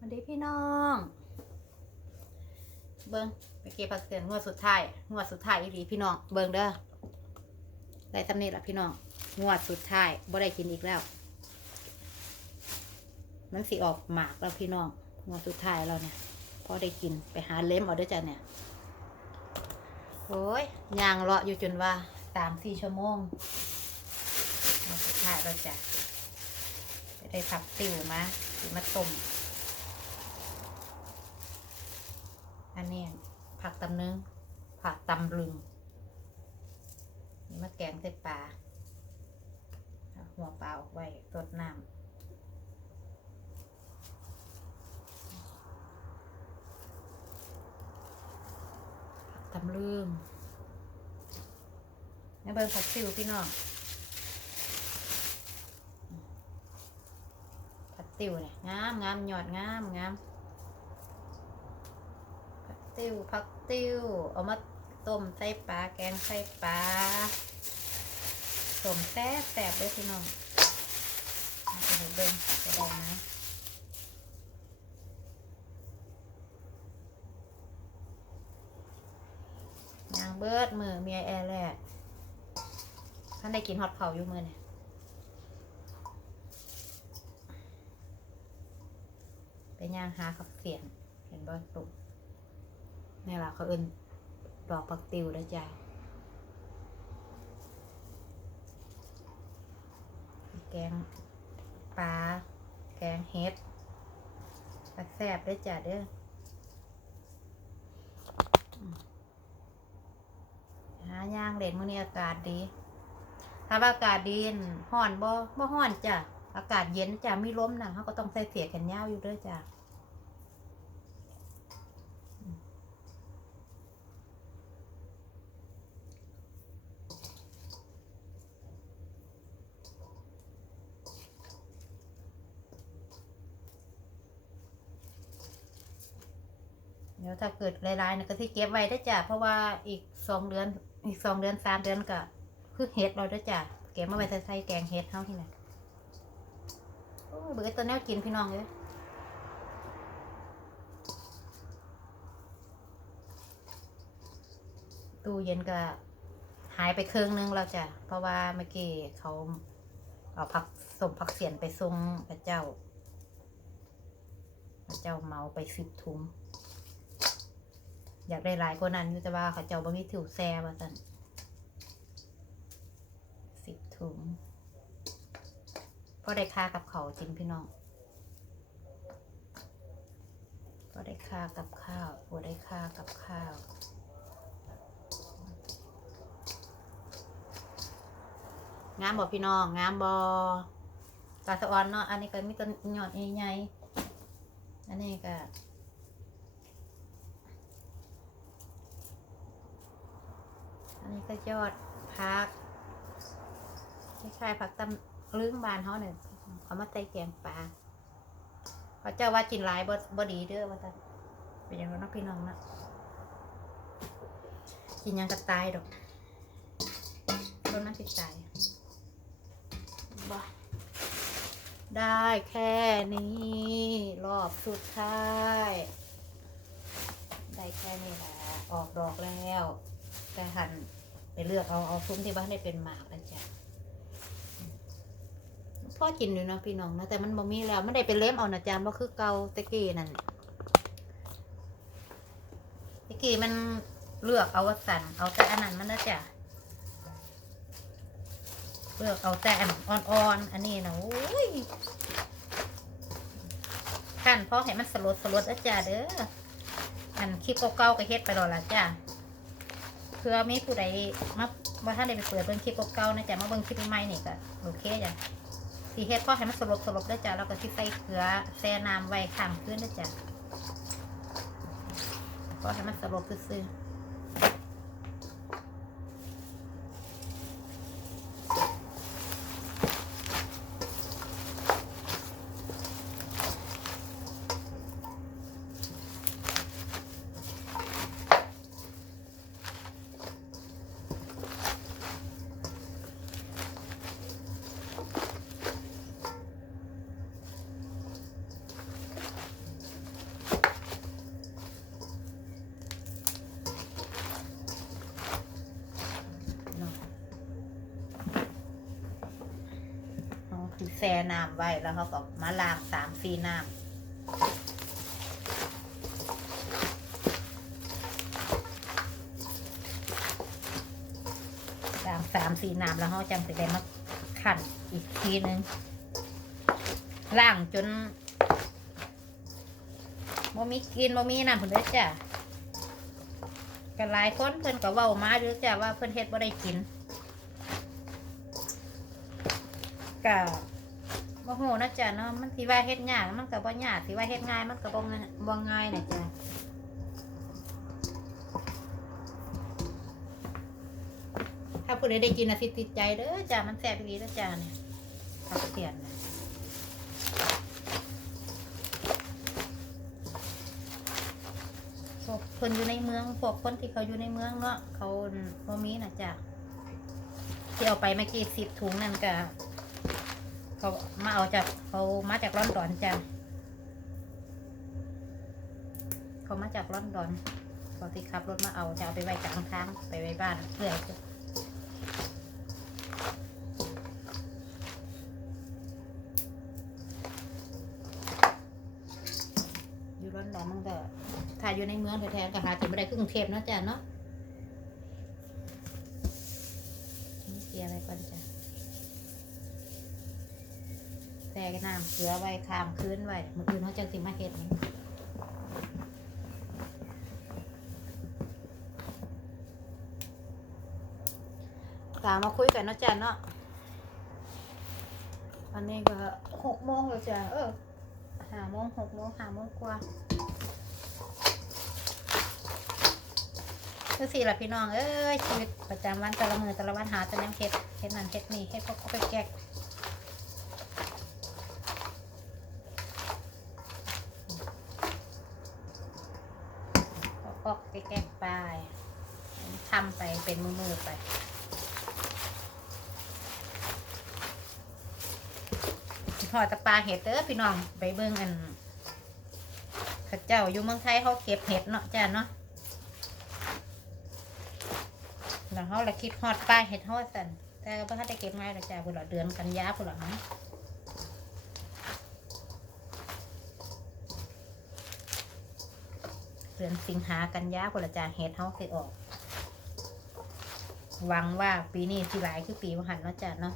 วัสดีพี่น้อง เบิ้งไปเก็บผักเสียนงวดสุดท้ายงวดสุดท้ายอีหลีพี่น้องเบิ้งเด้อได้ตำนี้ละพี่น้องงวดสุดท้ายบ่ได้กินอีกแล้วมันสิออกหมากแล้วพี่น้องงวดสุดท้ายแล้วเนี่ยพอได้กินไปหาเล้มเอาด้วยจ้ะเนี่ยโอ้ยยางเลาะอยู่จนว่าสามสี่ชั่วโมงงวดสุดท้ายแล้วจ้ะไปได้ผักติวมาสิมาต้ม อันนี้ผักตำเนึงผักตำลึงนี่มาแกงใส่ปลาหัวปลาออกไว้รดน้ำผักตำลึงนี่เบิร์ผักซิวพี่น้องผักติวเนี่ยงามงามหยอดงามงาม ติ้วผักติ้ว เอามาต้มใส่ปลาแกงใส่ปลาต้มแซ่บแซ่บด้วยพี่น้องเอาไปเบิ่งจะได้ไหมยางเบิดมือเมียแอร์แหละท่านได้กินฮอตเขาอยู่มือเนี่ยไปย่างหาขับเสียง เห็นบ่ตุก นี่ล่ะเขาเอินดอกปักติวแล้จ้ะแกงปลาแกงเห็ดปลาแซ่บด้วยจ้ะเด้อหาย่างเล่นมื้อนี้อากาศดี ถ้าอากาศดีนห้อนบ่บ่ห้อนจ้ะอากาศเย็นจ้ะมีลมนะเขาก็ต้องใส่เสียแขนยาวอยู่เด้วยจ้ะ ดี๋ยวถ้าเกิดลายๆเนี่ยก็ที่เก็บไว้ได้จ้ะเพราะว่าอีกสองเดือนอีกสองเดือนสามเดือนก็คือเห็ดเราได้จ้ะเก็บมาไว้ใส่แกงเห็ดเท่าที่ไหนโอ้ยเบื่อตัวแนวกินพี่น้องเลยตู้เย็นก็หายไปครึ่งนึงแล้วจ้ะเพราะว่าเมื่อกี้เขาเอาผักส่งผักเสียนไปส่งพระเจ้า พระเจ้าเมาไปสิบถุง อยากได้หลายกว่านั้นอยู่แต่ว่าเขาเจ้าบ่มีถิวแซ่ว่าสั่นสิบถุงก็ได้ค่ากับเขาวจริงพี่น้องก็ได้ค่ากับข้าวก็ได้ค่ากับข้าวงามบ่พี่น้องงามบ่ตาสะออนเนาะอันนี้ก็มีต้นหยอดใหญ่ๆอันนี้ก็ อันนี้ก็ยอดพักคล้ายๆผักตำลึงบานเขาเนี่ยเอามาใส่แกงปลาเขาเจ้าว่ากินหลายบ่บ่ดีเด้อว่าแต่นเป็นอย่างนั้นเนาะพี่น้องนะกินหยังก็ตายดอกต้นนั้นสิตายบ่ได้แค่นี้ รอบสุดท้าย ได้แค่นี้แหละออกดอกแล้ว แต่หัน ไปเลือกเอาเอาซุ้มที่บ้านได้เป็นหมากแล้วจ้ะพ่อกินอยู่นะพี่น้องนะแต่มันบ่มีแล้วไม่ได้เป็นเล็มเอานะจ๊ะบ่คือเกาตะกี้นั่นตะกี้มันเลือกเอาสั่นเอาแต่อันนั้นมันนะจ๊ะเลือกเอาแต่อันอ่อนๆอันนี้นะโอ้ยขั้นพอให้มันสลดสลดนะจ๊ะเด้ออันคลิปเก่าๆก็เฮ็ดไปแล้วล่ะจ้ะ พื่อมีผู้ใดมาว่าถ้าได้ไปเปิดเบิ่งคลิปเก่าๆนะจ๊ะมาเบิ่งคลิปใหม่ๆนี่ก็โอเคจ้ะสีเฮ็ดก็ให้มันสลบสลบได้จ้ะแล้วก็สิใส่เกลือแซ่น้ำไว้ข้างคืนได้จ้ะก็ให้มันสลบซื่อ ช่น้ำไว้แล้วเขาก็มาล้างสามสี่น้ำล้างสามสี่น้ำแล้วเขาจังสิได้มาขั่นอีกทีนึงล้างจนบ่มีกินบ่มีน้ำเพิ่นเด้อจ้ะก็หลายคนเพิ่นก็เว้ามาเด้อจ้ะว่าเพิ่นเฮ็ดบ่ได้กินก็ บ่ฮู้นะจ้ะเนาะมันสิว่าเฮ็ดยากมันก็บ่ยากสิว่าเฮ็ดง่ายมันก็บ่ง่ายบ่ง่ายนะจ้ะถ้าผู้ใดได้กินน่ะสิติดใจเด้อจ้ะมันแซ่บอีหลีเด้อจ้ะเนี่ยผักเสียนนะพวกคนอยู่ในเมืองพวกคนที่เขาอยู่ในเมืองเนาะเขาบ่มีนะจ๊ะที่เอาไปเมื่อกี้สิบถุงนั่นก็ เขามาเอาจากเขามาจากลอนดอนจ้ะเขามาจากลอนดอนเขาที่ขับรถมาเอาจะเอาไปไว้กลางทางไปไว้บ้านเพื่อนอยู่ลอนดอนมันก็ถ้าอยู่ในเมืองแท้ๆก็หากินไม่ได้กรุงเทพนะจ้ะเนาะนี่เสียอะไรก่อนจ้ะแช่น้ำ เกลือไว้ข้ามคืนไว้เมื่อคืนเขาจังสิมาเฮ็ดนี่ตามมาคุยกันเนาะจ้ะเนาะอันนี้ก็หกโมงแล้วจ้ะเออห้าโมงหกโมงห้าโมงกว่าคือสี่ละพี่น้อง เอ้ยชีวิตประจำวันแต่ละมือแต่ละวันหาแต่แนมเฮ็ดเฮ็ดนั่นเฮ็ดนี่เฮ็ดพวกเขาไปแกกก็ไปแกกไปทำไปเป็นมือๆไปห อดตะปลาเห็ดเด้อพี่น้องไปเบิ่งอันข้าเจ้าอยู่เมืองไทยเขาเก็บเห็ดเนาะจ้าเนาะแล้วเขาละคิดฮอดป้ายเห็ดฮอดสันแต่ก็เพิ่งได้เก็บไม้ละจ้าพุ่นละเดือนกันยาพุ่นละมั้งเดือนสิงหากันยาพุ่นละจ้าเห็ดเขาสิออกหวังว่าปีนี้สิหลายคือปีว่าหันเนาะจ้าเนาะ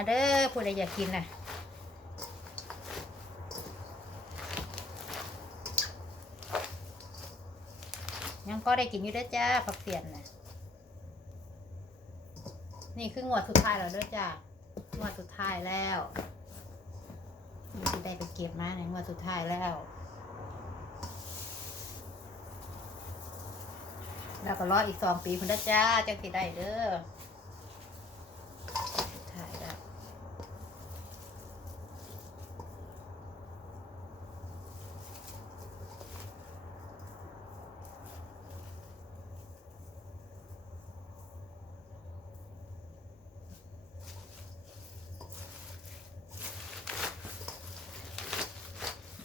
มาเด้อผู้ใดอยากกินน่ะยังก็ได้กินอยู่ด้อจ้าผักเสียนน่ะนี่คืองวดสุดท้ายแล้วด้อจ้างวดสุดท้ายแล้วนี่ที่ได้ไปเก็บมาในงวดสุดท้ายแล้ว แล้วก็รออีกสองปีคุณด้จ้าจังสิได้เด้อสุดท้ายแล้ว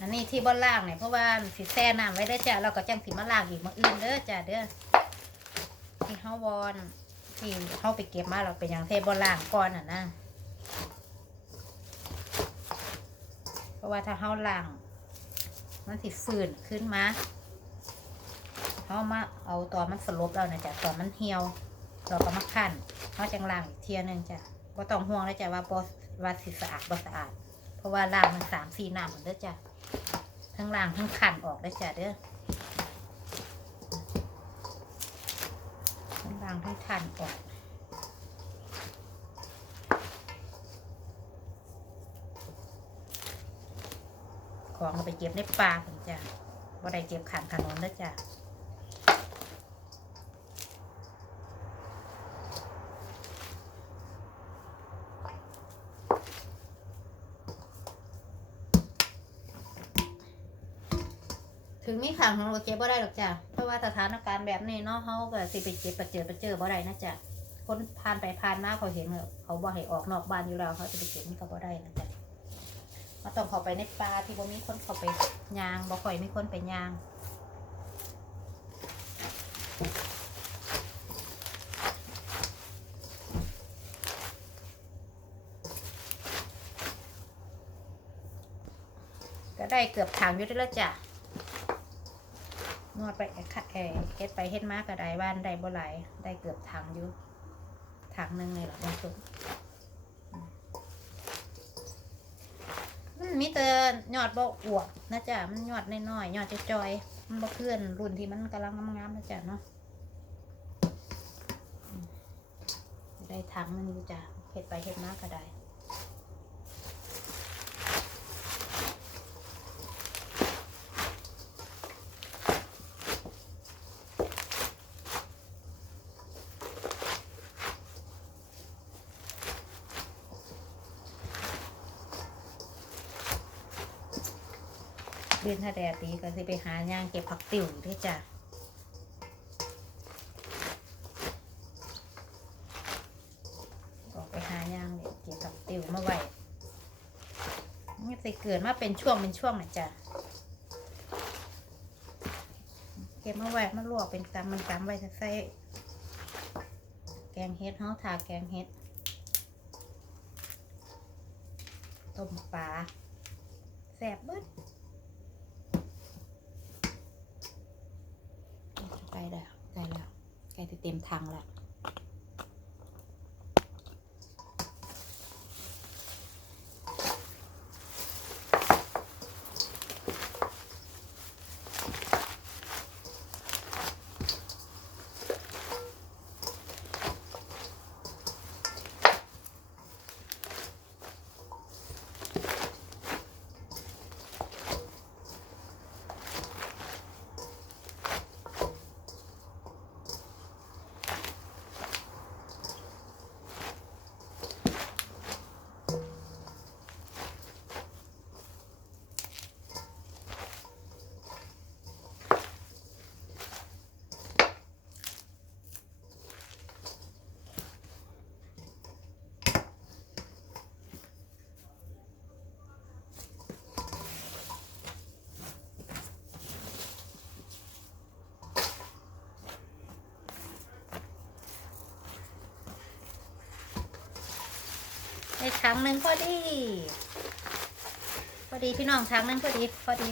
อันนี้ ที่บนล่างเนี่ยเพราะว่าสิแช่น้ำไว้ได้จ้ะเราก็จังสิมาล่างอีกมาอื่นเด้อจ้ะเด้อที่เฮาวอนที่เฮาไปเก็บมาเราเป็นอย่างเทบนล่างก่อนอะนะเพราะว่าถ้าเฮาล่าง มันสิฝืนขึ้นมาเฮามาเอาตอนมันสลบแล้วนะจ้ะตอนมันเหี่ยวเราก็มาคั่นเฮาจังล่างอีกเทียนึงจ้ะบ่ต้องห่วงนะจ้ะว่าบ่ว่าสิสะอาดบ่สะอาดเพราะว่าล่างมันสามสี่น้ำเหมือนเด้อจ้ะ ทั้งล่างทั้งขันออกได้จ้ะเด้อทั้งล่างทั้งขันออกของเอาไปเก็บในปลาผมจ้ะว่าได้เก็บขันขนนแล้วจ้ะ ถึงมีขันของเราเก็บบ่ได้หรอกจ้ะเพราะว่าสถานการณ์แบบนี้เนาะเขาก็สิไปเก็บไปเจอไปเจอบ่ได้นะจ้ะคนผ่านไปผ่านมาเขาเห็นเขาบอกให้ออกนอกบ้านอยู่แล้วเขาจะไปเก็บมันก็บ่ได้นะจ๊ะมาต้องเข้าไปในป่าที่บ่มีคนเข้าไปยางบ่ค่อยมีคนไปยางก็ได้เกือบถังอยู่ได้แล้วจ้ะ นวดไปเอ่อค่เฮ็ดไปเฮ็ดมากก็ได้บ้านได้บ่หลายได้เกือบถังอยู่ถังหนึงเลยล่ะบางส่วนมันมีแต่ยอดบ่อวบนะจ๊ะมันยอดน้อยๆยอดจอยๆมันบ่เคลื่อนรุ่นที่มันกำลังงามๆนะจ๊ะเนาะได้ถังหนึงอยู่จ้ะเฮ็ดไปเฮ็ดมาก็ได้ เดือนถ้าแดดดีก็สิไปหาย่างเก็บผักติ๋วด้วยจ้ะออกไปหาย่างเก็บผักติ๋วมาไว้ไม่ไปเกิดมาเป็นช่วงเป็นช่วงนะจ้ะเก็บมาไว้มาลวกเป็นกำมันกำไว้ใส่แกงเฮ็ดเฮาทาแกงเฮ็ดต้มปลาแซ่บเบิด ใก ล้แล้วใกล้แล้วใกล้จะเต็มทางแล้ว ทั้งหนึ่งพอดี พอดีพี่น้องครั้งหนึ่งพอดี พอดี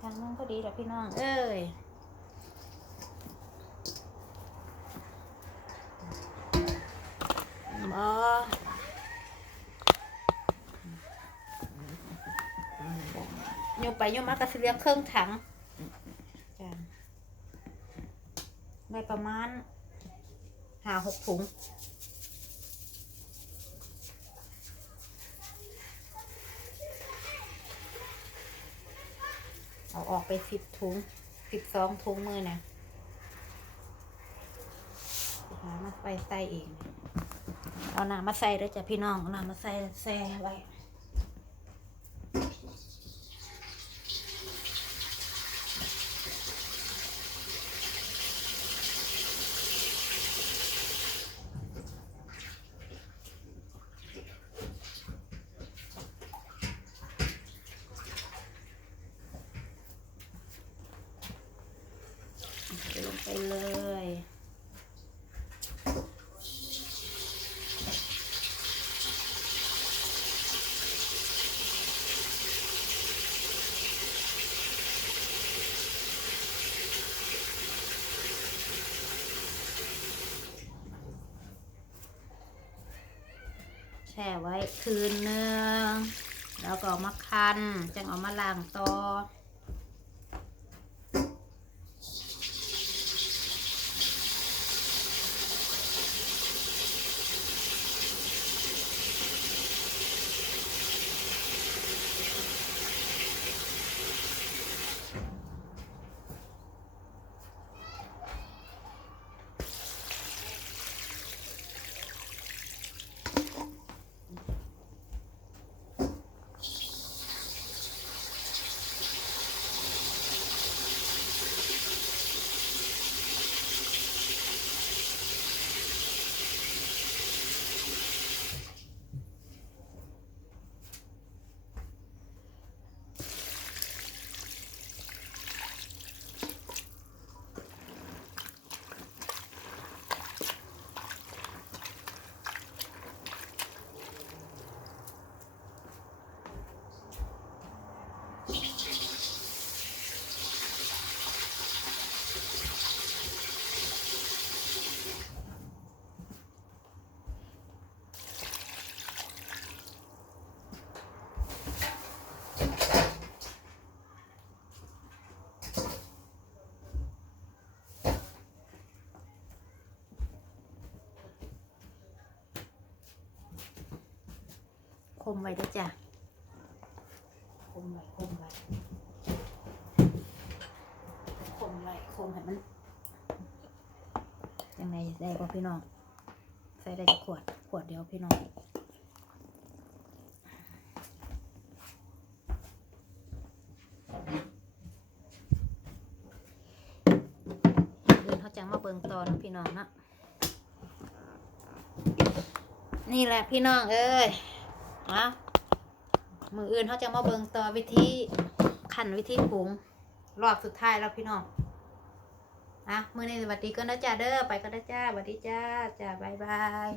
ครั้งนึงพอดีแหละพี่น้อง เอ้ย โยมไปยมากระเสียงเครื่องถังจ้ะได้ประมาณหาหกถุงเอาออกไปสิบถุงสิบสองถุงมือนะหามาไปใส่เองเอาน้ำมาใส่ด้วยจ้ะพี่น้องเอาน้ำมาใส่แซ่ไว้ ลง ไปเลย แช่ไว้คืนนึงแล้วก็เอามาคั้นจังเอามาล้างต่อ มไว้ด้วยจ้ะคมไว้คมไว้คมไว้คมให้มันยังไงได้ก็พี่น้องใส่ได้จะขวดขวดเดียวพี่น้องเดินเขาจังมาเบิ่งตอนพี่น้องนะนี่แหละพี่น้องเอ้ย อามืออื่นเขาจะมาเบิงต่อวิธีขันวิธีผงรอบสุดท้ายแล้วพี่น้องอะมือในสวัสดีก็นะจ้าเด้อไปก็นะจ้าสวัสดีจ้าจ้าบายบาย